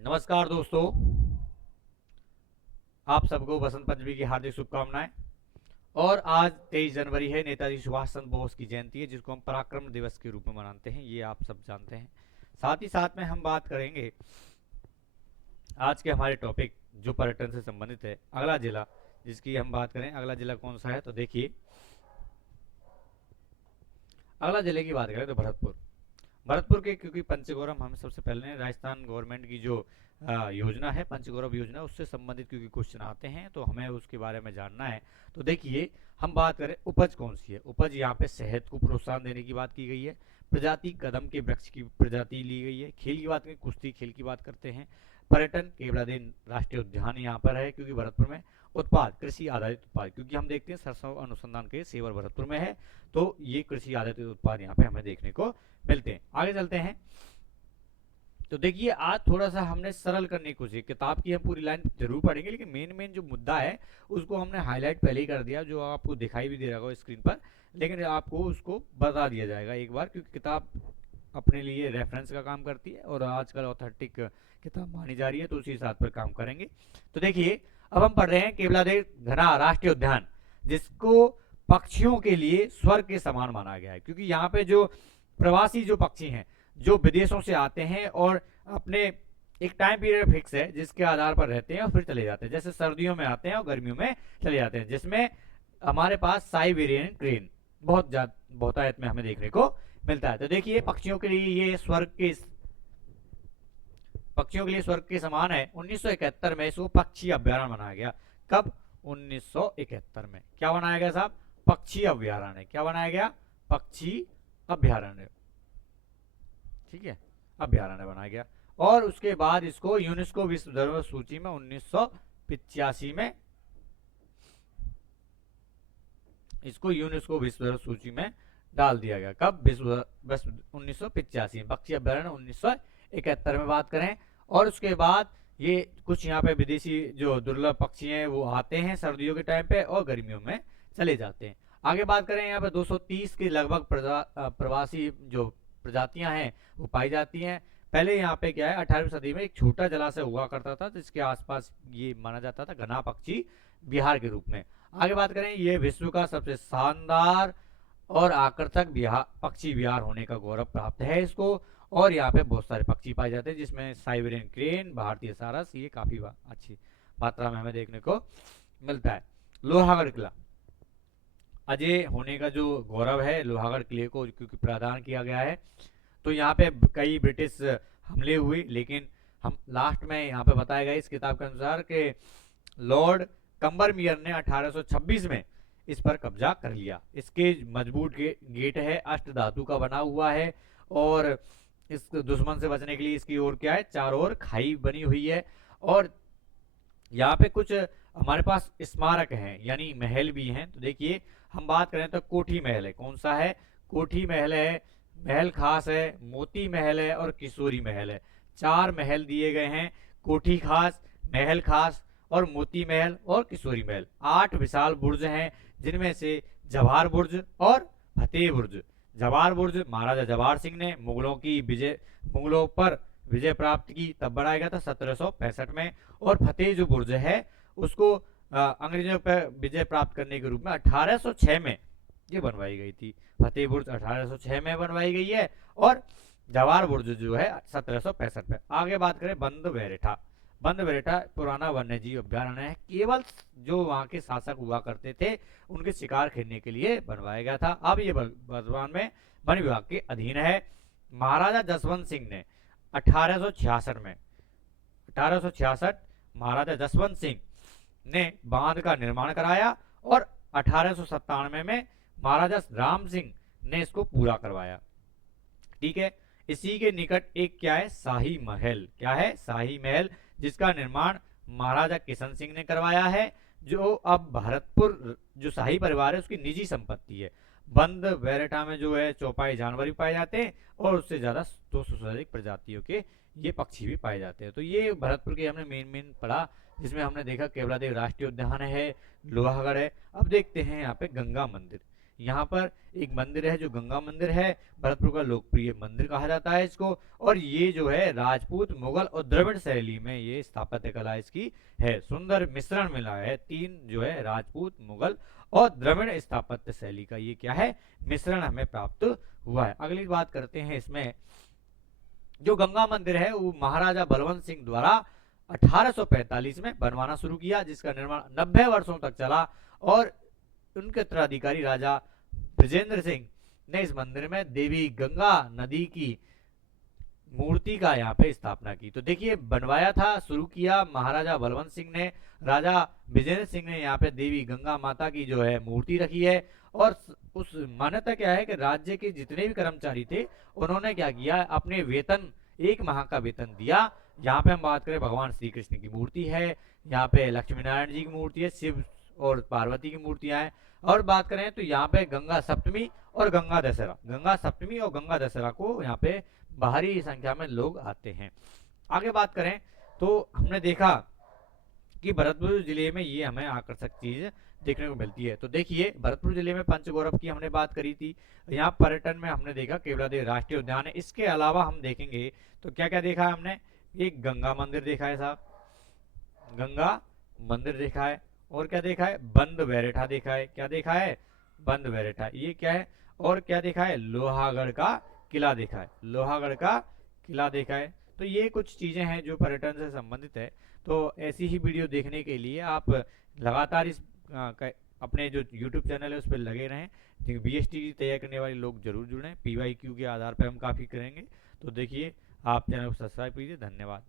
नमस्कार दोस्तों, आप सबको बसंत पंचमी की हार्दिक शुभकामनाएं। और आज 23 जनवरी है, नेताजी सुभाष चंद्र बोस की जयंती है, जिसको हम पराक्रम दिवस के रूप में मनाते हैं। ये आप सब जानते हैं। साथ ही साथ में हम बात करेंगे आज के हमारे टॉपिक जो पर्यटन से संबंधित है, अगला जिला जिसकी हम बात करें। अगला जिला कौन सा है, तो देखिए, अगला जिले की बात करें तो भरतपुर। भरतपुर के, क्योंकि पंचगौरव हमें सबसे पहले राजस्थान गवर्नमेंट की जो योजना है, पंचगौरव योजना, उससे संबंधित क्योंकि क्वेश्चन आते हैं तो हमें उसके बारे में जानना है। तो देखिए, हम बात करें उपज कौन सी है। उपज यहाँ पे शहद को प्रोत्साहन देने की बात की गई है। प्रजाति कदम के वृक्ष की प्रजाति ली गई है। खेल की बात करें, कुश्ती खेल की बात करते हैं। पर्यटन, केवलादेव राष्ट्रीय उद्यान यहाँ पर है क्योंकि भरतपुर में। उत्पाद, कृषि आधारित उत्पाद, क्योंकि हम देखते हैं सरसों अनुसंधान के सेवर भरतपुर में है, तो ये कृषि आधारित उत्पाद यहाँ पे हमें देखने को मिलते हैं। आगे चलते हैं। तो देखिए, आज थोड़ा सा हमने सरल करने की कोशिश। किताब की हम पूरी लाइन जरूर पढ़ेंगे, लेकिन मेन मेन जो मुद्दा है उसको हमने हाईलाइट पहले ही कर दिया, जो आपको दिखाई भी दे रहा होगा स्क्रीन पर, लेकिन आपको उसको बता दिया जाएगा एक बार, क्योंकि किताब अपने लिए रेफरेंस का काम करती है और आजकल ऑथेंटिक किताब मानी जा रही है, तो उसी हिसाब पर काम करेंगे। तो देखिए, अब हम पढ़ रहे हैं केवलादेव घना राष्ट्रीय उद्यान, जिसको पक्षियों के लिए स्वर्ग के समान माना गया है, क्योंकि यहाँ पे जो प्रवासी जो पक्षी हैं, जो विदेशों से आते हैं और अपने एक टाइम पीरियड फिक्स है जिसके आधार पर रहते हैं और फिर चले जाते हैं। जैसे सर्दियों में आते हैं और गर्मियों में चले जाते हैं, जिसमें हमारे पास साइबेरियन क्रेन बहुत बहुतायत में हमें देखने को मिलता है। तो देखिए, पक्षियों के लिए ये पक्षियों के लिए स्वर्ग के समान है। 1971 में इसको पक्षी अभ्यारण्य बनाया गया। कब? 1971 में क्या बनाया गया साहब? पक्षी अभ्यारण्य। क्या बनाया गया? पक्षी अभ्यारण्य। ठीक है, अभ्यारण्य बनाया गया। और उसके बाद इसको यूनेस्को विश्व धरोहर सूची में 1985 में इसको यूनेस्को विश्व धरोहर सूची में डाल दिया गया। कब? 1985 में। पक्षी अभ्यारण्य 1971 में बात करें। और उसके बाद ये कुछ यहाँ पे विदेशी जो दुर्लभ पक्षी हैं वो आते हैं सर्दियों के टाइम पे और गर्मियों में चले जाते हैं। आगे बात करें, यहाँ पे 230 के लगभग प्रवासी जो प्रजातियां हैं वो पाई जाती हैं। पहले यहाँ पे क्या है, 18वीं सदी में एक छोटा जलाशय हुआ करता था जिसके आसपास ये माना जाता था घना पक्षी विहार के रूप में। आगे बात करें, ये विश्व का सबसे शानदार और आकर्षक पक्षी विहार होने का गौरव प्राप्त है इसको। और यहाँ पे बहुत सारे पक्षी पाए जाते हैं, जिसमें साइबेरियन क्रेन, भारतीय सारस, ये काफी अच्छी मात्रा में हमें देखने को मिलता है। लोहागढ़ किला, अजय होने का जो गौरव है लोहागढ़ किले को क्योंकि प्रदान किया गया है। तो यहाँ पे कई ब्रिटिश हमले हुए, लेकिन हम लास्ट में यहाँ पे बताया गया इस किताब के अनुसार कि लॉर्ड कंबरमियर ने 1826 में इस पर कब्जा कर लिया। इसके मजबूत गेट है, अष्ट धातु का बना हुआ है, और इस दुश्मन से बचने के लिए इसकी ओर क्या है, चारों ओर खाई बनी हुई है। और यहाँ पे कुछ हमारे पास स्मारक हैं, यानी महल भी हैं। तो देखिए, हम बात करें तो कोठी महल है। कौन सा है? कोठी महल है, महल खास है, मोती महल है और किशोरी महल है। 4 महल दिए गए हैं, कोठी खास, महल खास और मोती महल और किशोरी महल। 8 विशाल बुर्ज हैं, जिनमें से जवाहर बुर्ज और फतेह बुर्ज। जवाहर बुर्ज महाराजा जवाहर सिंह ने मुगलों पर विजय प्राप्त की तब बनाया गया था 1765 में। और फतेह जो बुर्ज है उसको अंग्रेजों पर विजय प्राप्त करने के रूप में 1806 में ये बनवाई गई थी। फतेह बुर्ज 1806 में बनवाई गई है और जवाहर बुर्ज जो है 1765 में। आगे बात करें बंद बेरेठा। बंद बेरेठा पुराना वन्य जीव अभ्यारण्य है, केवल जो वहां के शासक हुआ करते थे उनके शिकार खेलने के लिए बनवाया गया था। अब ये वर्तमान में वन विभाग के अधीन है। महाराजा जसवंत सिंह ने 1866 महाराजा जसवंत सिंह ने बांध का निर्माण कराया और 1897 में महाराजा राम सिंह ने इसको पूरा करवाया। ठीक है, इसी के निकट एक क्या है, शाही महल। क्या है? शाही महल, जिसका निर्माण महाराजा किशन सिंह ने करवाया है, जो अब भरतपुर जो शाही परिवार है उसकी निजी संपत्ति है। बंद बैरेटा में जो है चौपाई जानवर भी पाए जाते हैं और उससे ज्यादा 200 से अधिक प्रजातियों के ये पक्षी भी पाए जाते हैं। तो ये भरतपुर के हमने मेन पढ़ा, जिसमें हमने देखा केवलादेव राष्ट्रीय उद्यान है, लोहागढ़ है। अब देखते हैं यहाँ पे गंगा मंदिर। यहाँ पर एक मंदिर है जो गंगा मंदिर है, भरतपुर का लोकप्रिय मंदिर कहा जाता है इसको। और ये जो है राजपूत, मुगल और द्रविड़ शैली में ये स्थापत्य कला इसकी है। सुंदर मिश्रण मिला है, तीन जो है राजपूत, मुगल और द्रविड़ स्थापत्य शैली का ये क्या है, मिश्रण हमें प्राप्त हुआ है। अगली बात करते हैं, इसमें जो गंगा मंदिर है वो महाराजा बलवंत सिंह द्वारा 1845 में बनवाना शुरू किया, जिसका निर्माण 90 वर्षों तक चला। और उनके उत्तराधिकारी राजा ब्रजेंद्र सिंह ने इस मंदिर में देवी गंगा नदी की मूर्ति का यहाँ पे स्थापना की। तो देखिए, बनवाया था, शुरू किया महाराजा बलवंत सिंह ने, राजा विजेंद्र सिंह ने यहाँ पे देवी गंगा माता की जो है मूर्ति रखी है। और उस मान्यता क्या है कि राज्य के जितने भी कर्मचारी थे उन्होंने क्या किया, अपने वेतन, 1 माह का वेतन दिया। यहाँ पे हम बात करें, भगवान श्री कृष्ण की मूर्ति है, यहाँ पे लक्ष्मी नारायण जी की मूर्ति है, शिव और पार्वती की मूर्तियां हैं। और बात करें तो यहाँ पे गंगा सप्तमी और गंगा दशहरा, गंगा सप्तमी और गंगा दशहरा को यहाँ पे भारी संख्या में लोग आते हैं। आगे बात करें तो हमने देखा कि भरतपुर जिले में ये हमें आकर्षक चीज देखने को मिलती है। तो देखिए, भरतपुर जिले में पंचगौरव की हमने बात करी थी। यहाँ पर्यटन में हमने देखा केवलादेव राष्ट्रीय उद्यान है। इसके अलावा हम देखेंगे तो क्या क्या देखा है हमने, एक गंगा मंदिर देखा है साहब, गंगा मंदिर देखा है। और क्या देखा है, बंद बैरेठा देखा है। क्या देखा है, बंद बैरेठा, ये क्या है। और क्या देखा है, लोहागढ़ का किला देखा है, लोहागढ़ का किला देखा है। तो ये कुछ चीजें हैं जो पर्यटन से संबंधित है। तो ऐसी ही वीडियो देखने के लिए आप लगातार इस अपने जो YouTube चैनल है उस पर लगे रहें। BST तैयार करने वाले लोग जरूर जुड़ें, PYQ के आधार पर हम काफ़ी करेंगे। तो देखिए, आप चैनल को सब्सक्राइब कीजिए। धन्यवाद।